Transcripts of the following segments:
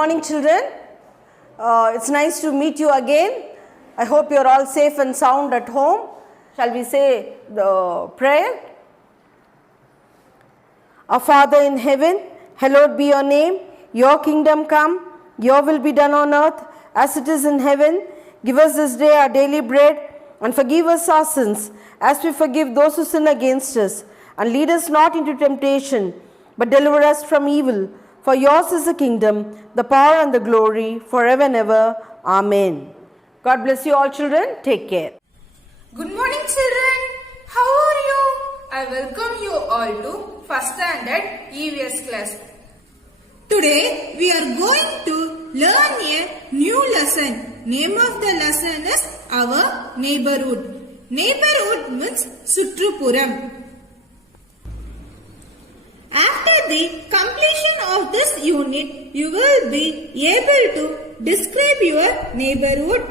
morning, children. It's nice to meet you again. I hope you're all safe and sound at home. Shall we say the prayer? Our Father in heaven, hallowed be your name. Your kingdom come, your will be done on earth as it is in heaven. Give us this day our daily bread and forgive us our sins as we forgive those who sin against us. And lead us not into temptation, but deliver us from evil. For yours is the kingdom, the power and the glory, forever and ever. Amen. God bless you all, children. Take care. Good morning, children. How are you? I welcome you all to first standard EVS class. Today we are going to learn a new lesson. Name of the lesson is our neighborhood. Neighborhood means Sutrupuram. After the completion of this unit, you will be able to describe your neighborhood,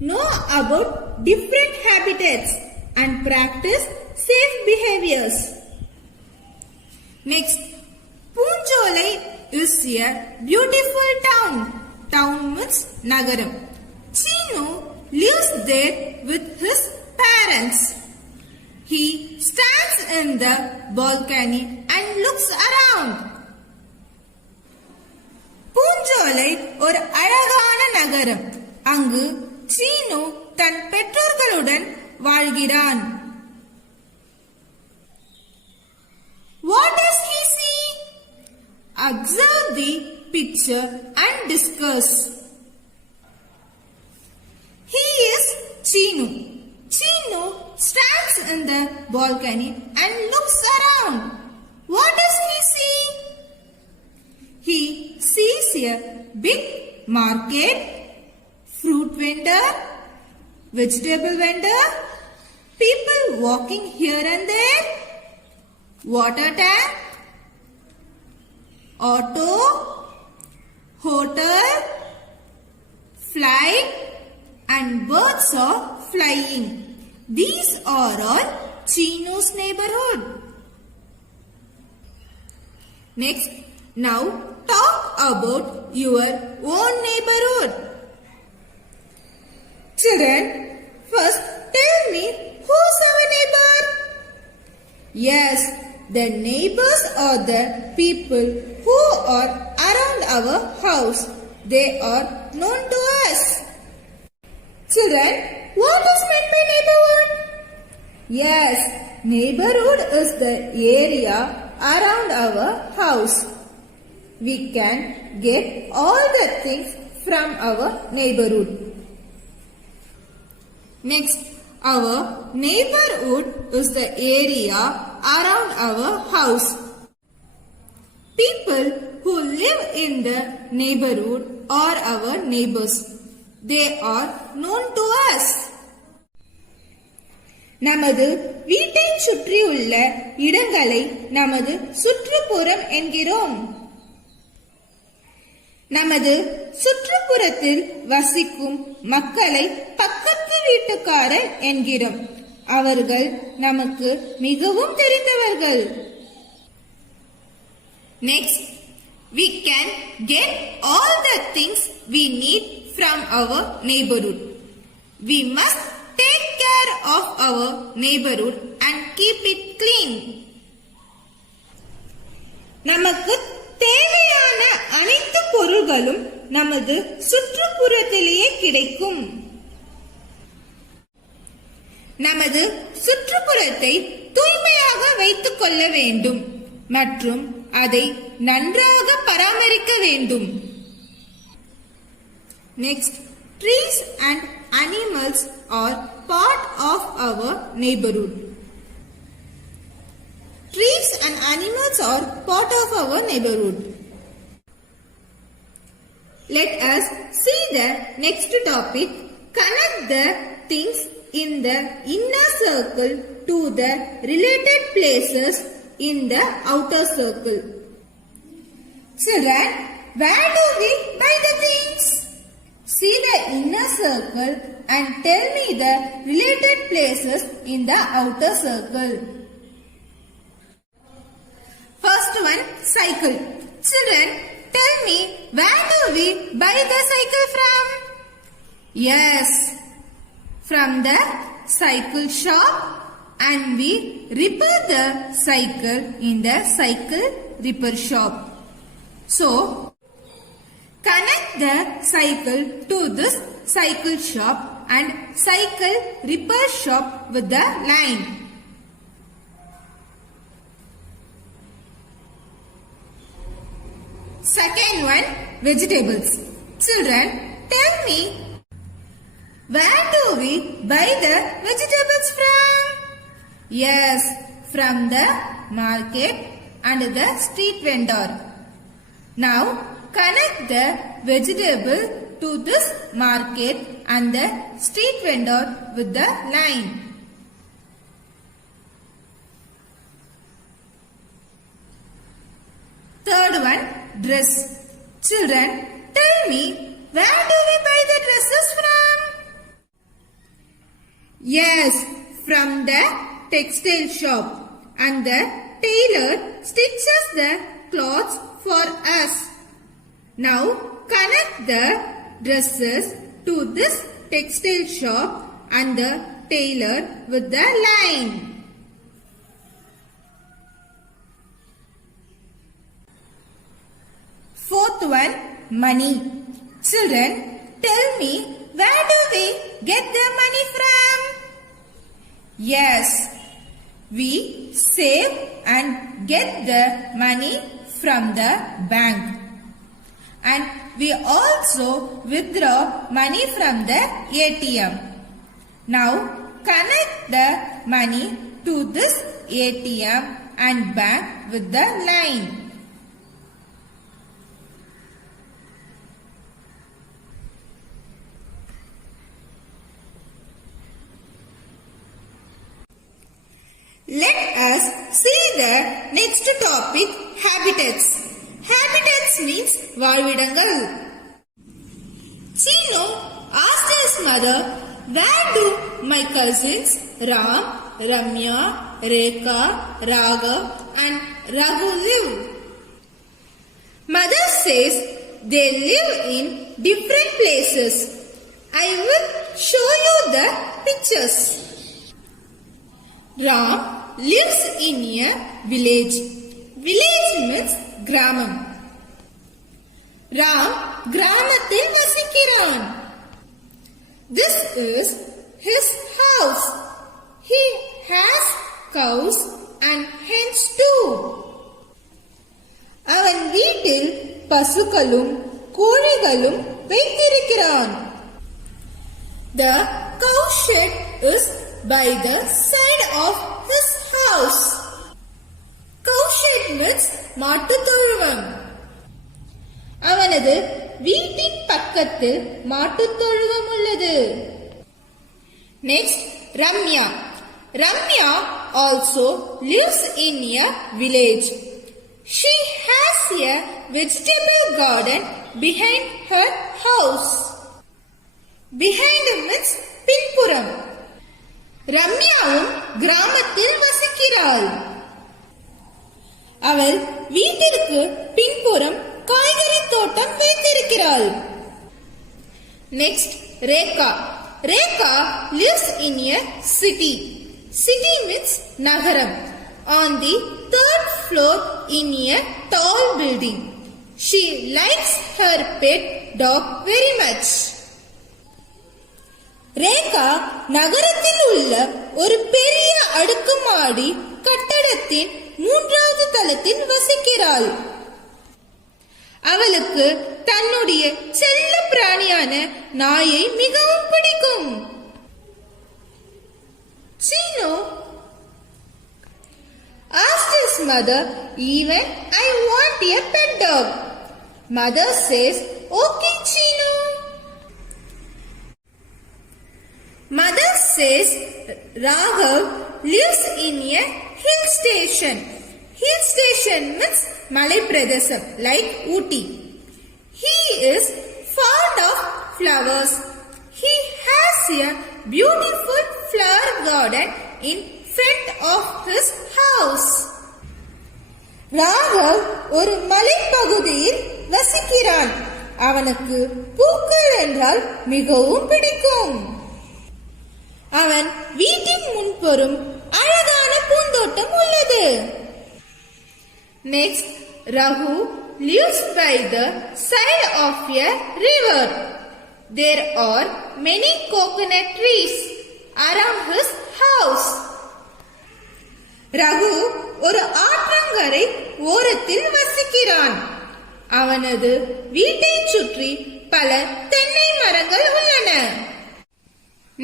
know about different habitats and practice safe behaviors. Next, Poonjolai is a beautiful town. Town means Nagaram. Chinu lives there with his parents. He stands in the balcony and looks around. பூஞ்சோலை ஒரு அழகான நகரம். அங்கு சீனு தன் பெற்றோர்களுடன் வாழ்கிறான். What does he see? Observe the picture and discuss. He is Chinu. Chinu stands in the balcony and looks around. What does he see? He sees a big market, fruit vendor, vegetable vendor, people walking here and there, water tank, auto, hotel, flight, and birds are flying. These are all Chinu's neighborhood. Next, now talk about your own neighborhood. Children, first tell me who's our neighbor? Yes, the neighbors are the people who are around our house. They are known to us. Children, what is meant by neighborhood? Yes, neighborhood is the area around our house. We can get all the things from our neighborhood. Next, our neighborhood is the area around our house. People who live in the neighborhood are our neighbors. They are known to us. நமது வீட்டை சுற்றியுள்ள இடங்களை நமது சுற்றுப்புறம் என்கிறோம். நமது சுற்றுப்புறத்தில் வசிக்கும் மக்களை பக்கத்து வீட்டுக்காரர் என்கிறோம். அவர்கள் நமக்கு மிகவும் தெரிந்தவர்கள். Next, we can get all the things we need from our neighborhood. We must take care of our neighborhood and keep it clean. நமக்கு தேவையான அனைத்து பொருள்களும் நமது சுற்றுப்புறத்திலேயே கிடைக்கும். நமது சுற்றுப்புறத்தை தூய்மையாக வைத்துக் கொள்ள வேண்டும் மற்றும் அதை நன்றாக பராமரிக்க வேண்டும். Next, trees and animals are part of our neighborhood. Trees and animals are part of our neighborhood. Let us see the next topic. Connect the things in the inner circle to the related places in the outer circle. Children, where do we buy the things? See the inner circle and tell me the related places in the outer circle. First one, cycle. Children, tell me, where do we buy the cycle from? Yes, from the cycle shop, and we repair the cycle in the cycle repair shop. So, connect the cycle to this cycle shop and cycle repair shop with the line. Second one, vegetables. Children, tell me, where do we buy the vegetables from? Yes, from the market and the street vendor. Now, connect the vegetable to this market and the street vendor with the line. Third one, dress. Children, tell me, where do we buy the dresses from? Yes, from the textile shop, and the tailor stitches the clothes for us. Now, connect the dresses to this textile shop and the tailor with the line. Fourth one, money. Children, tell me, where do we get the money from? Yes, we save and get the money from the bank. And we also withdraw money from the ATM. Now, connect the money to this ATM and bank with the line. Let us see the next topic, habitats. Habitats means வாழ்விடங்கள். Chino asked his mother, where do my cousins Ram, Ramya, Rekha, Raghav and Raghu live? Mother says they live in different places. I will show you the pictures. Ram lives in a village. Village means கிராமம். Ram கிராமத்தில் வசிக்கிறான். This is his house. He has cows and hens too. அவன் வீட்டில் பசுக்களும் கோழிகளும் வைத்திருக்கிறான். The cow shed is by the side of his house. Cow shed means மாட்டுத் தொழுவம். அவனது வீட்டின் பக்கத்தில் மாட்டுத் தொழுவம் உள்ளது. Next, Ramya. Ramya also lives in a village. She has a vegetable garden behind her house. Behind means பின்புறம். ரம்யாவும் கிராமத்தில் வசிக்கிறாள். அவள் வீட்டிற்கு பின்புறம் காய்கறி தோட்டம் வைத்திருக்கிறாள். Next, Rekha. Rekha lives in a city. City means நகரம். On the third floor in a tall building. She likes her pet dog very much. Rekha நகரத்தில் உள்ள ஒரு பெரிய அடுக்குமாடி கட்டடத்தின் 3வது தளத்தில் வசிக்கிறாள். அவளுக்கு தன்னுடைய செல்ல பிராணியான நாயை மிகவும் பிடிக்கும். Chino asked his mother, even I want a pet dog. Mother says, okay Chino. Mother says Raghav lives in a hill station. Hill station means Malay Pradesam like Ooty. He is fond of flowers. He has a beautiful flower garden in front of his house. Raghav ஒரு மலைப்பகுதியில் வசிக்கிறான். அவனுக்கு பூக்கள் என்றால் மிகவும் பிடிக்கும். அவன் வீட்டின் முன்புறம் அழகான பூந்தோட்டம் உள்ளது. Next, Raghu lives by the side of a river. There are many coconut trees around his house. Raghu ஒரு ஆற்றங்கரை ஓரத்தில் வசிக்கிறான். அவனது வீட்டை சுற்றி பல தென்னை மரங்கள் உள்ளன.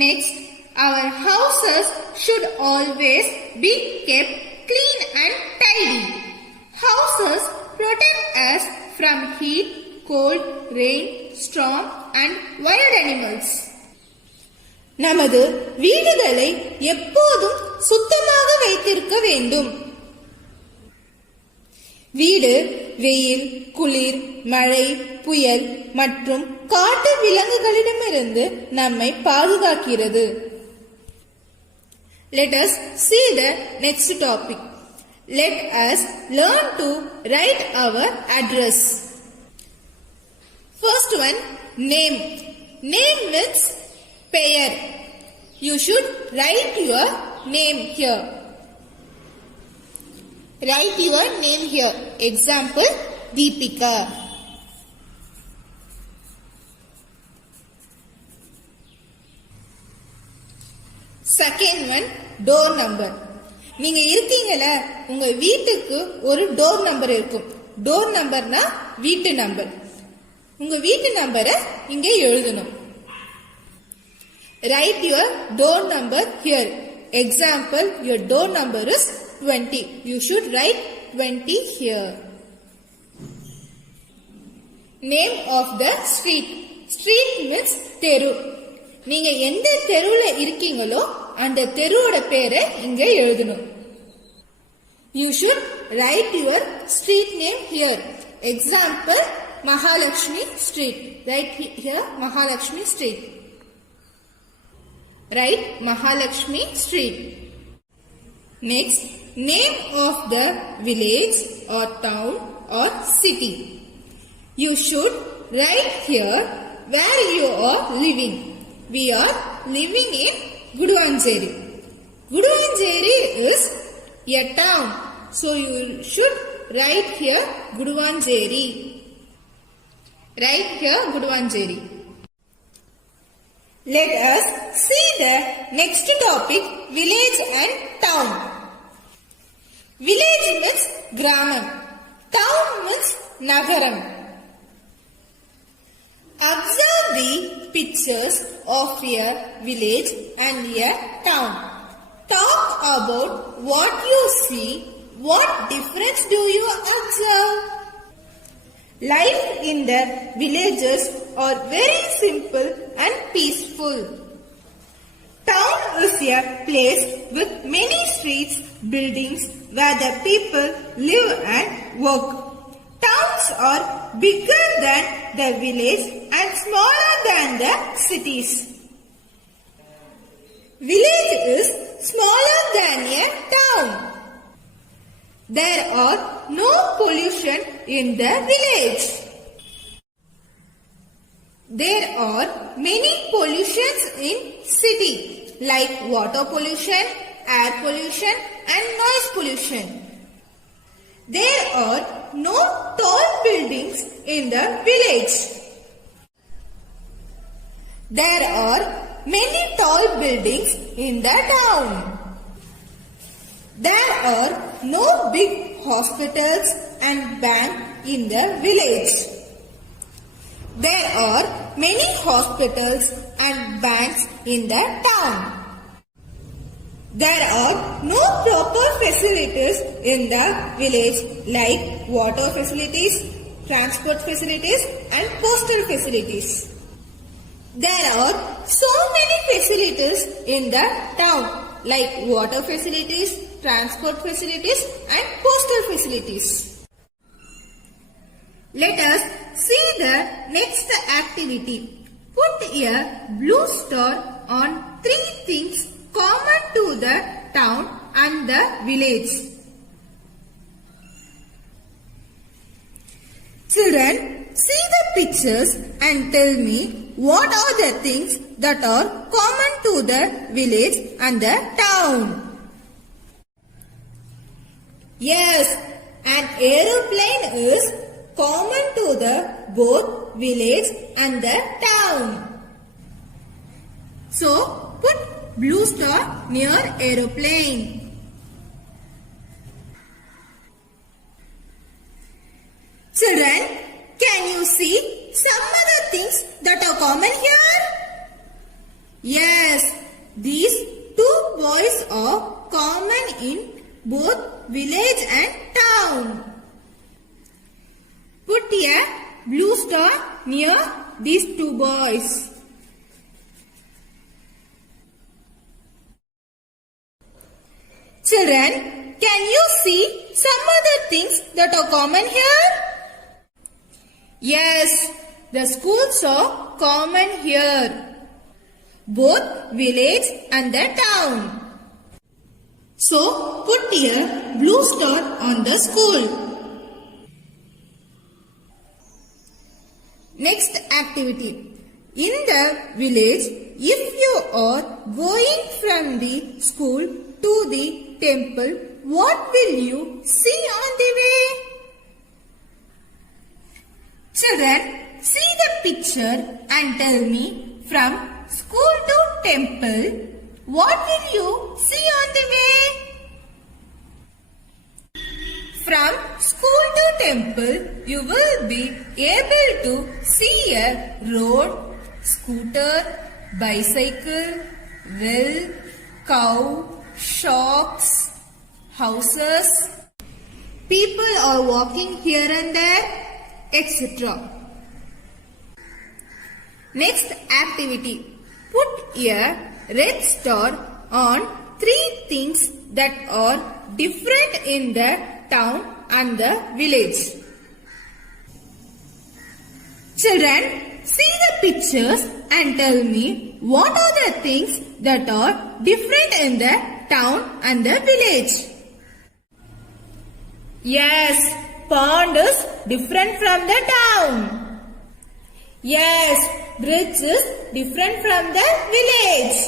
Next, our houses should always be kept clean and tidy. Houses protect us from heat, cold, rain, storm and wild animals. நமது வீடுகளை எப்போதும் சுத்தமாக வைத்திருக்க வேண்டும். வீடு வெயில், குளிர், மழை, புயல் மற்றும் காட்டு விலங்குகளிடமிருந்து நம்மை பாதுகாக்கிறது. Let us see the next topic. Let us learn to write our address. First one, name. Name means பெயர். You should write your name here. Write your name here. Example, Deepika. Second one, door number. நீங்க இருக்கீங்கல, உங்க வீட்டுக்கு ஒரு door number இருக்கும். Door நம்பர்னா வீட்டு number. உங்க வீட்டு நம்பரை இங்கே எழுதணும். Write your door number here. Example, your door number is 20. You should write 20 here. Name of the street. Street means தெரு. நீங்க எந்த தெருவுல இருக்கீங்களோ அந்த தெருவோட பேரை இங்க எழுதணும். You should write your street name here. Example, Mahalakshmi Street. Write here Mahalakshmi Street. Write Mahalakshmi Street. Next, name of the village or town or city. You should write here where you are living. We are living in Guduvancheri. Guduvancheri is a town. So you should write here Guduvancheri. Write here Guduvancheri. Let us see the next topic, village and town. Village means Gramam. Town means Nagaram. Observe the pictures of a village and a town. Talk about what you see. What difference do you observe? Life in the villages are very simple and peaceful. Town is a place with many streets, buildings where the people live and work. Towns are bigger than the village and smaller than the cities. Village is smaller than a town. There are no pollution in the village. There are many pollutions in city like water pollution, air pollution and noise pollution. There are no tall buildings in the village. There are many tall buildings in the town. There are no big hospitals and banks in the village. There are many hospitals and banks in the town. There are no proper facilities in the village like water facilities, transport facilities and postal facilities. There are so many facilities in the town like water facilities, transport facilities and postal facilities. Let us see the next activity. Put a blue star on 3 things common to the town and the village. pictures and tell me what are the things that are common to the village and the town. Yes, an aeroplane is common to the both village and the town. So put blue star near aeroplane. Children, can you see some other things that are common here? Yes, these two boys are common in both village and town. Put a blue star near these two boys. Children, can you see some other things that are common here? Yes, the schools are common here, both village and the town. So put here blue star on the school. Next activity. In the village, if you are going from the school to the temple, what will you see on the way? Children, see the picture and tell me from school to temple, what will you see on the way? From school to temple, you will be able to see a road, scooter, bicycle, well, cow, shops, houses. People are walking here and there, etc. Next activity. Put a red star on 3 things that are different in the town and the village. Children, see the pictures and tell me what are the things that are different in the town and the village. Yes, pond is different from the town. Yes, bridge is different from the village.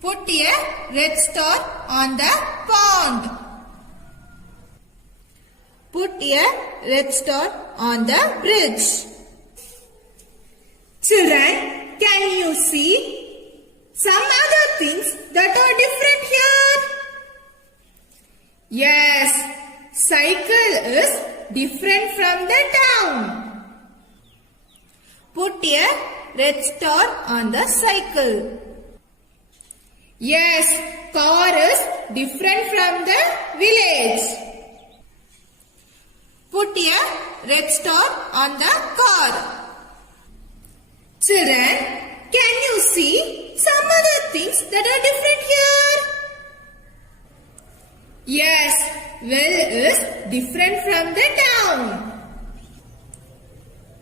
Put a red star on the pond. Put a red star on the bridge. Children, can you see some other things that are different here? Yes, cycle is different from the town. Put a red star on the cycle. Yes, car is different from the village. Put a red star on the car. Children, can you see some other things that are different here? Yes, well is different from the town.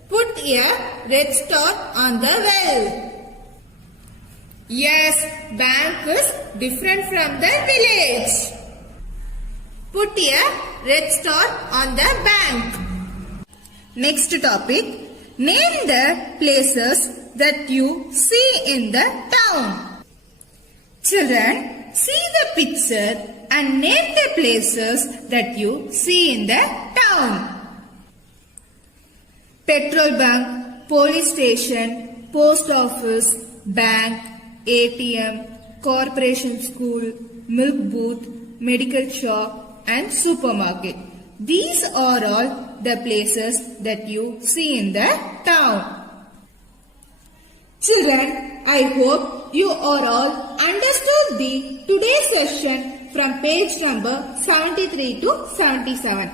Put a red star on the well. Yes, bank is different from the village. Put a red star on the bank. Next topic. Name the places that you see in the town. Children, see the picture and name the places that you see in the town. Petrol bunk, police station, post office, bank, ATM, corporation school, milk booth, medical shop and supermarket. These are all the places that you see in the town. Children, I hope you are all understood the today's session from page number 73 to 77.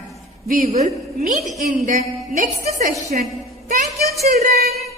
We will meet in the next session. Thank you, children.